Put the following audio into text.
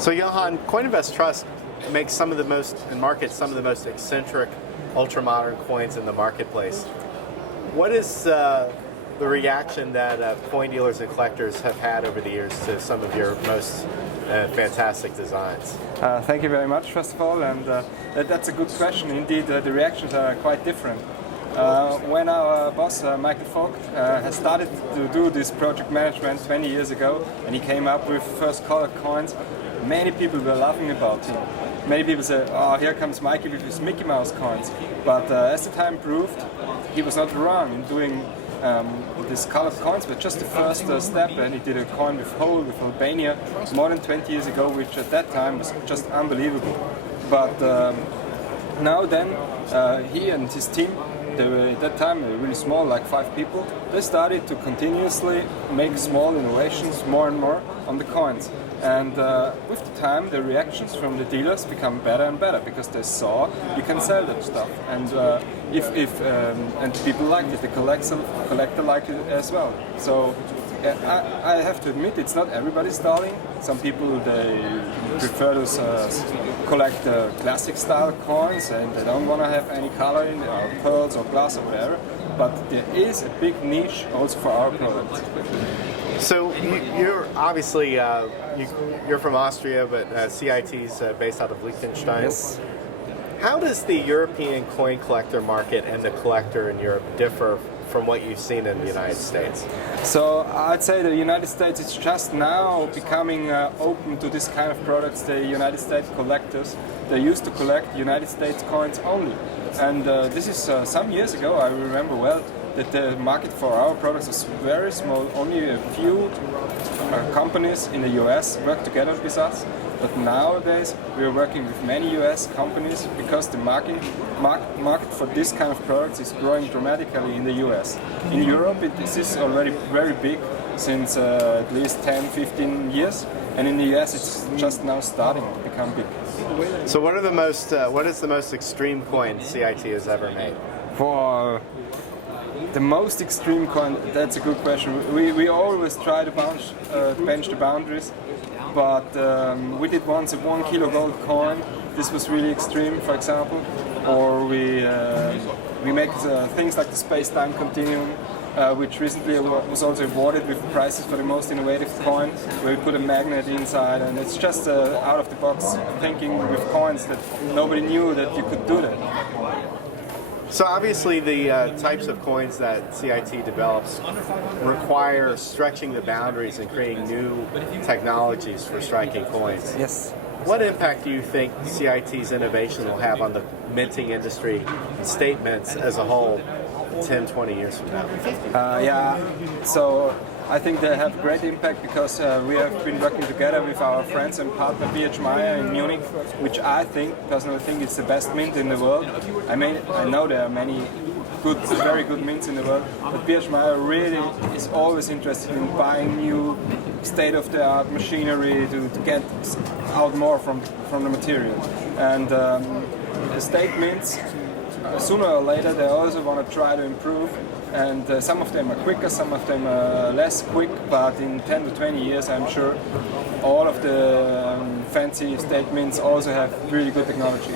So Johann, CoinInvest Trust makes some of the most, and markets some of the most eccentric, ultra-modern coins in the marketplace. What is the reaction that coin dealers and collectors have had over the years to some of your most fantastic designs? Thank you very much, first of all, and that's a good question. Indeed, the reactions are quite different. When our boss, Michael Vogt, has started to do this project management 20 years ago, and he came up with first colored coins, many people were laughing about him. Many people said, oh, here comes Mikey with his Mickey Mouse coins. But as the time proved, he was not wrong in doing these colored coins, but just the first step, and he did a coin with Hole, with Albania, more than 20 years ago, which at that time was just unbelievable. But now then, he and his team, they were at that time really small, like 5 people, they started to continuously make small innovations more and more on the coins. And with the time, the reactions from the dealers become better and better because they saw you can sell that stuff, and and people liked it. The collector liked it as well. So I have to admit, it's not everybody's darling. Some people they prefer to collect classic style coins, and they don't want to have any color in it, or pearls or glass or whatever. But there is a big niche also for our product. So you're obviously you're from Austria, but CIT's based out of Liechtenstein. Yes. How does the European coin collector market and the collector in Europe differ from what you've seen in the United States? So I'd say the United States is just now becoming open to this kind of products. The United States collectors, they used to collect United States coins only. And this is some years ago, I remember well, that the market for our products is very small. Only a few companies in the US work together with us. But nowadays we are working with many US companies because the market for this kind of products is growing dramatically in the US. In Europe this is already very big since at least 10-15 years, and in the US it's just now starting to become big. So what is the most extreme coin CIT has ever made? For the most extreme coin, that's a good question. We always try to bench the boundaries, but we did once a 1 kilo gold coin. This was really extreme, for example. Or we make things like the space-time continuum, which recently was also awarded with prizes for the most innovative coin, where we put a magnet inside, and it's just out of the box thinking with coins that nobody knew that you could do that. So obviously the types of coins that CIT develops require stretching the boundaries and creating new technologies for striking coins. Yes. What impact do you think CIT's innovation will have on the minting industry, state mints as a whole, 10, 20 years from now? So I think they have great impact because we have been working together with our friends and partner BH Meyer in Munich, which I personally think is the best mint in the world. I know there are many very good mints in the world, but BH Meyer really is always interested in buying new state-of-the-art machinery to get out more from the material. And the state mints, sooner or later, they also want to try to improve, and some of them are quicker, some of them are less quick, but in 10 to 20 years I'm sure all of the fancy state mints also have really good technology.